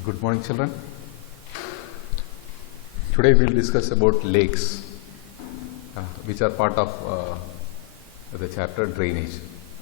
Good morning, children. Today we will discuss about lakes, which are part of the chapter drainage.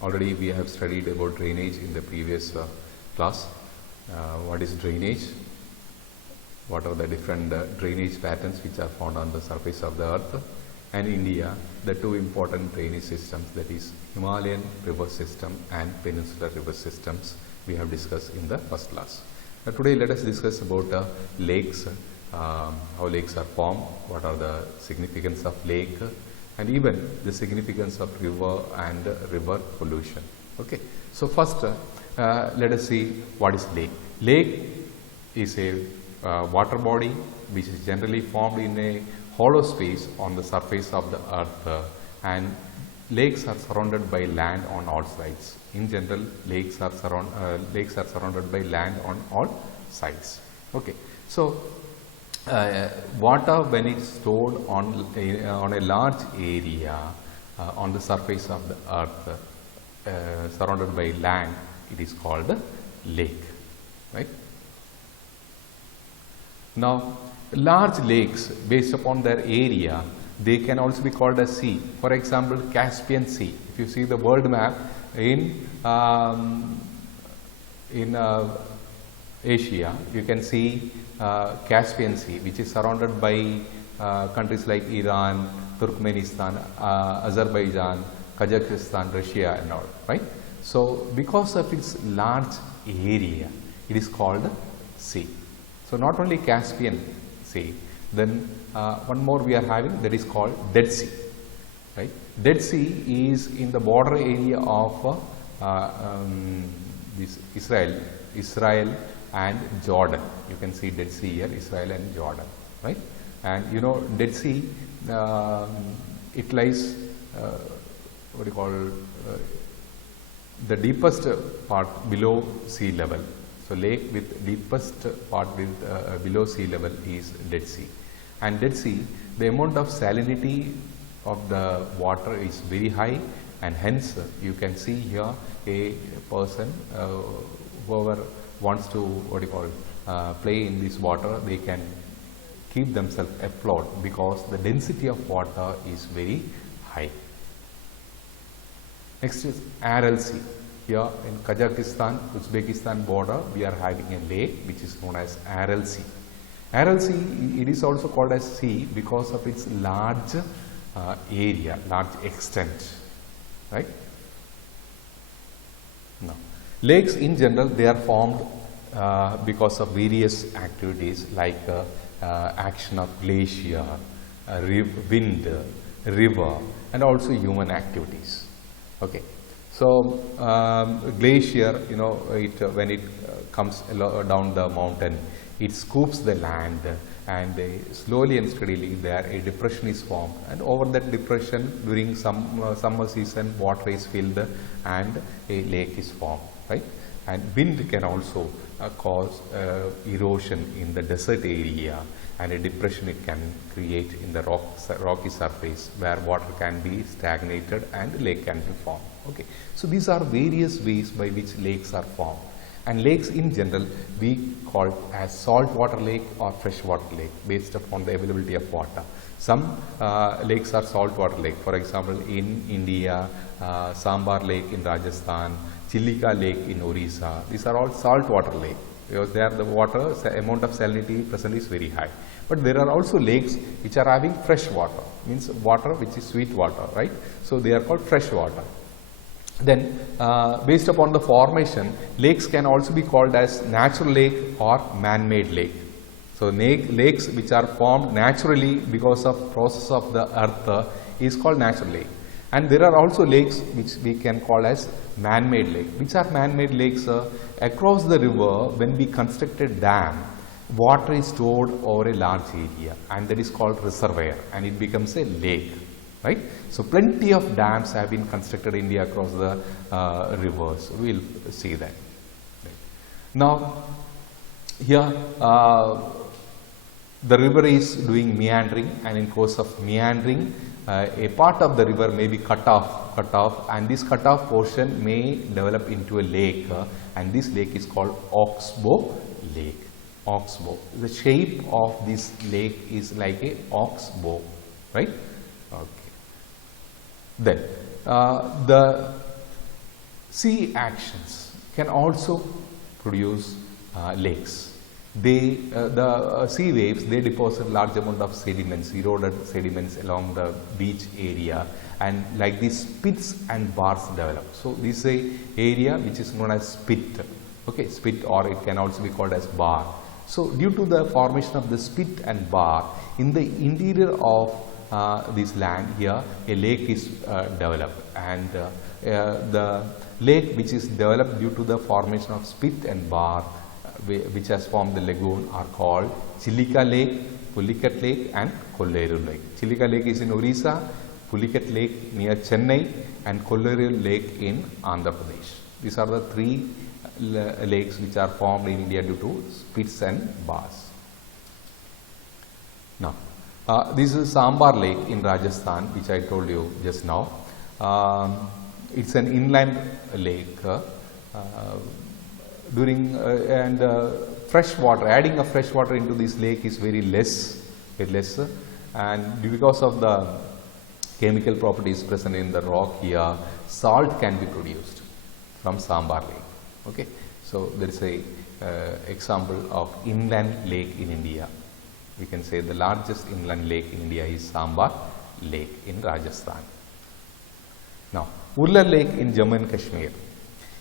Already we have studied about drainage in the previous class. What is drainage? What are the different drainage patterns which are found on the surface of the earth? And India, the two important drainage systems, that is Himalayan river system and peninsular river systems, we have discussed in the first class. Today let us discuss about lakes, how lakes are formed, what are the significance of lake, and even the significance of river and river pollution. Okay. So first let us see what is lake. Lake is a water body which is generally formed in a hollow space on the surface of the earth, and lakes are surrounded by land on all sides. In general, lakes are surrounded by land on all sides. Okay. So water, when it's stored on a large area on the surface of the earth, surrounded by land, it is called a lake, right? Now, large lakes, based upon their area, they can also be called as sea. For example, Caspian Sea. If you see the world map in Asia, you can see Caspian Sea, which is surrounded by countries like Iran, Turkmenistan, Azerbaijan, Kazakhstan, Russia, and all. Right. So, because of its large area, it is called sea. So, not only Caspian Sea, then one more we are having, that is called Dead Sea. Right. Dead Sea is in the border area of this Israel and Jordan. You can see Dead Sea here, Israel and Jordan, right? And you know, Dead Sea, it lies what do you call the deepest part below sea level. So lake with deepest part with below sea level is Dead Sea. And Dead Sea, the amount of salinity of the water is very high, and hence you can see here a person whoever wants to play in this water, they can keep themselves afloat because the density of water is very high. Next is Aral Sea. Here in Kazakhstan, Uzbekistan border, we are having a lake which is known as Aral Sea. Aral Sea, it is also called as sea because of its large area, large extent, right? Now, lakes in general, they are formed because of various activities like action of glacier, wind, river, and also human activities. Okay. So glacier, you know, when it comes down the mountain, it scoops the land, and slowly and steadily there a depression is formed, and over that depression during summer season water is filled and a lake is formed, right? And wind can also cause erosion in the desert area, and a depression it can create in the rocky surface where water can be stagnated and lake can be formed. Okay. So these are various ways by which lakes are formed. And lakes in general we call as saltwater lake or freshwater lake based upon the availability of water. Some lakes are saltwater lake. For example, in India, Sambar Lake in Rajasthan, Chilika Lake in Orissa. These are all saltwater lake because there the water amount of salinity present is very high. But there are also lakes which are having fresh water, means water which is sweet water, right? So they are called fresh water. Then based upon the formation, lakes can also be called as natural lake or man-made lake. So lakes which are formed naturally because of process of the earth is called natural lake. And there are also lakes which we can call as man-made lake. Which are man-made lakes? Across the river, when we construct a dam, water is stored over a large area, and that is called reservoir, and it becomes a lake. Right? So plenty of dams have been constructed in India across the rivers. We will see that. Right. Now, here the river is doing meandering, and in course of meandering, a part of the river may be cut off, and this cut off portion may develop into a lake, and this lake is called Oxbow Lake. Oxbow. The shape of this lake is like a oxbow, right? Okay. Then the sea actions can also produce lakes. The sea waves, they deposit large amount of sediments, eroded sediments along the beach area, and like these spits and bars develop. So this is a area which is known as spit. Okay, spit, or it can also be called as bar. So due to the formation of the spit and bar in the interior of this land here, a lake is developed, and the lake which is developed due to the formation of spit and bar which has formed the lagoon are called Chilika Lake, Pulicat Lake and Kolleru Lake. Chilika Lake is in Orissa, Pulicat Lake near Chennai, and Kolleru Lake in Andhra Pradesh. These are the three lakes which are formed in India due to spits and bars. Now, this is Sambar Lake in Rajasthan, which I told you just now. It's an inland lake. Fresh water, adding of fresh water into this lake is very less, and because of the chemical properties present in the rock here, salt can be produced from Sambar Lake. Okay, so there is a example of inland lake in India. We can say the largest inland lake in India is Sambar Lake in Rajasthan. Now, Ullar Lake in Jammu and Kashmir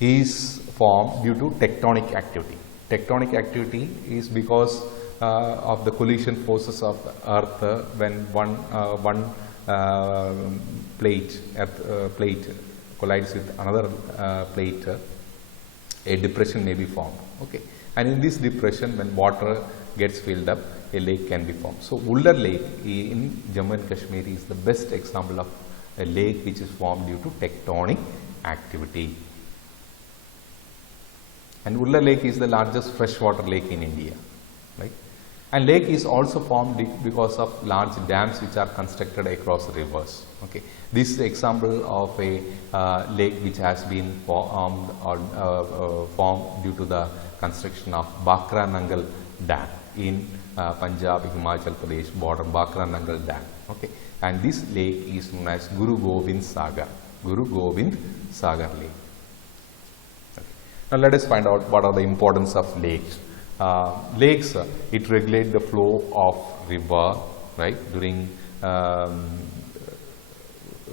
is formed due to tectonic activity. Tectonic activity is because of the collision forces of the earth when one plate collides with another plate, a depression may be formed. Okay, and in this depression, when water gets filled up, a lake can be formed. So Ullar Lake in Jammu and Kashmir is the best example of a lake which is formed due to tectonic activity. And Ullar Lake is the largest freshwater lake in India, right? And lake is also formed because of large dams which are constructed across rivers. Okay, this is the example of a lake which has been formed due to the construction of Bakra Nangal Dam in Punjab, Himachal Pradesh border, Bakra Nangal Dam. Okay, and this lake is known as Guru Gobind Sagar, Guru Gobind Sagar Lake. Okay. Now let us find out what are the importance of lakes. Lakes, it regulates the flow of river, right, during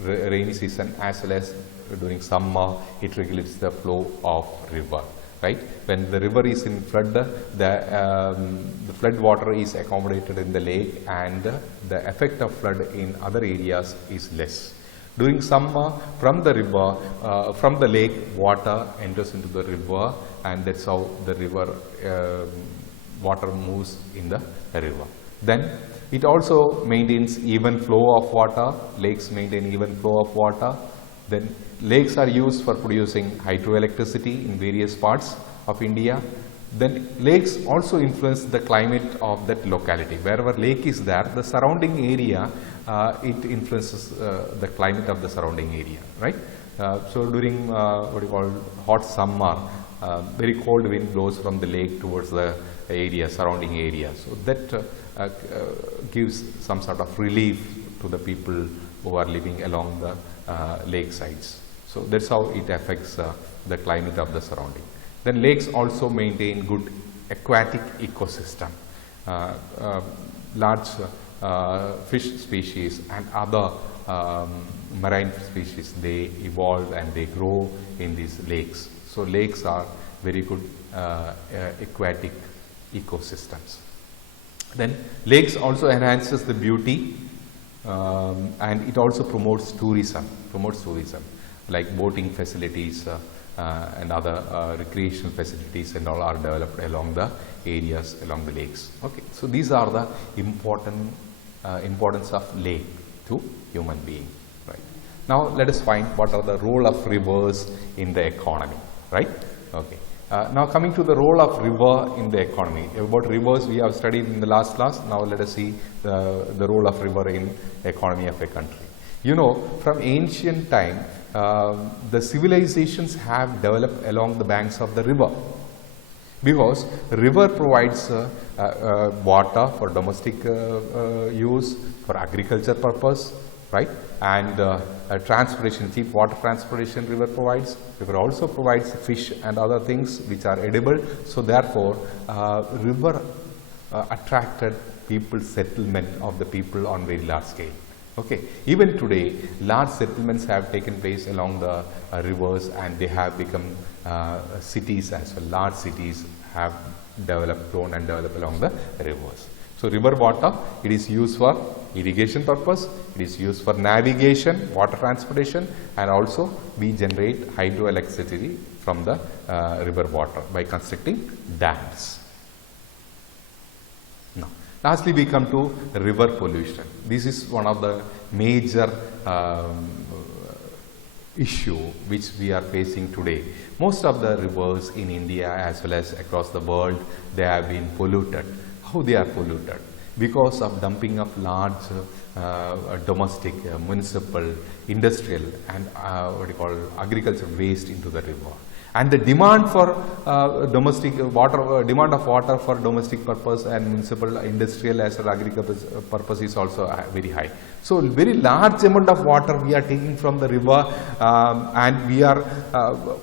rainy season as well as during summer. It regulates the flow of river, right. When the river is in flood, the flood water is accommodated in the lake, and the effect of flood in other areas is less. During summer, from the river, from the lake, water enters into the river, and that's how the river water moves in the river. Then it also maintains even flow of water. Lakes maintain even flow of water. Then lakes are used for producing hydroelectricity in various parts of India. Then lakes also influence the climate of that locality. Wherever lake is there, the surrounding area, it influences the climate of the surrounding area, right? So during what you call hot summer, very cold wind blows from the lake towards the area, surrounding area. So that gives some sort of relief to the people who are living along the lake sides. So that's how it affects the climate of the surrounding. Then lakes also maintain good aquatic ecosystem. Large fish species and other marine species, they evolve and they grow in these lakes. So lakes are very good aquatic ecosystems. Then lakes also enhances the beauty and it also promotes tourism, like boating facilities and other recreational facilities and all are developed along the areas along the lakes. Okay, so these are the importance of lake to human being. Right. Now let us find what are the role of rivers in the economy. Right. Okay. Now coming to the role of river in the economy. About rivers we have studied in the last class. Now let us see the role of river in economy of a country. You know, from ancient time, the civilizations have developed along the banks of the river. because river provides water for domestic use, for agriculture purpose, right, and transportation, cheap water transportation river provides. River also provides fish and other things which are edible. So therefore, river attracted people settlement of the people on very large scale. Okay. Even today, large settlements have taken place along the rivers, and they have become cities as well. Large cities have developed, grown and developed along the rivers. So river water, it is used for irrigation purpose, it is used for navigation, water transportation, and also we generate hydroelectricity from the river water by constructing dams. Now, lastly, we come to river pollution. This is one of the major issue which we are facing today. Most of the rivers in India as well as across the world, they have been polluted. How they are polluted? Because of dumping of large domestic, municipal, industrial and what you call agricultural waste into the river. And the demand for domestic water, demand of water for domestic purpose and municipal, industrial as well as agricultural purpose is also very high. So very large amount of water we are taking from the river, and we are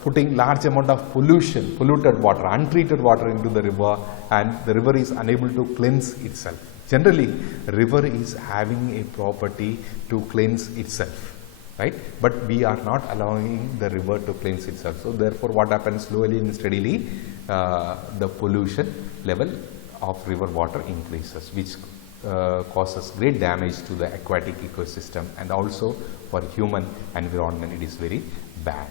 putting large amount of pollution, polluted water, untreated water into the river, and the river is unable to cleanse itself. Generally, river is having a property to cleanse itself. Right, but we are not allowing the river to cleanse itself. So therefore, what happens slowly and steadily, the pollution level of river water increases, which causes great damage to the aquatic ecosystem, and also for human environment it is very bad.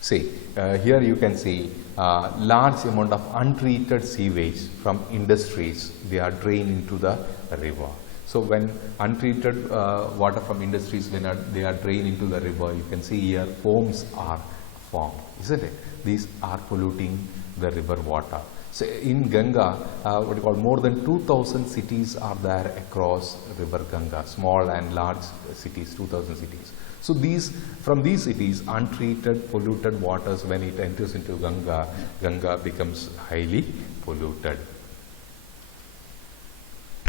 See, here you can see large amount of untreated sewage from industries, they are drained into the river. So when untreated water from industries, when they are drained into the river, you can see here foams are formed, isn't it? These are polluting the river water. So in Ganga, what you call more than 2,000 cities are there across river Ganga, small and large cities, 2,000 cities. So from these cities, untreated polluted waters, when it enters into Ganga, Ganga becomes highly polluted.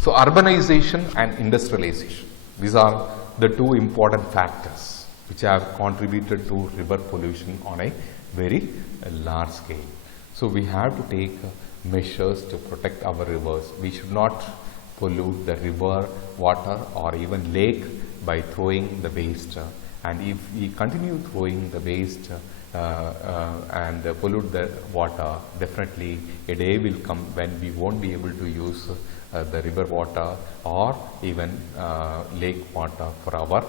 So urbanization and industrialization, these are the two important factors which have contributed to river pollution on a very large scale. So we have to take measures to protect our rivers. We should not pollute the river water or even lake by throwing the waste. And if we continue throwing the waste and pollute the water, definitely a day will come when we won't be able to use the river water or even lake water for our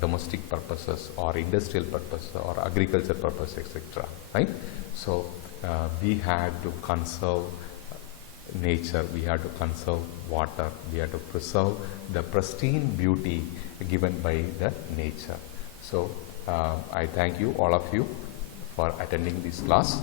domestic purposes or industrial purposes or agriculture purposes, etc. Right? So we have to conserve nature, we have to conserve water, we have to preserve the pristine beauty given by the nature. So I thank you, all of you, for attending this class.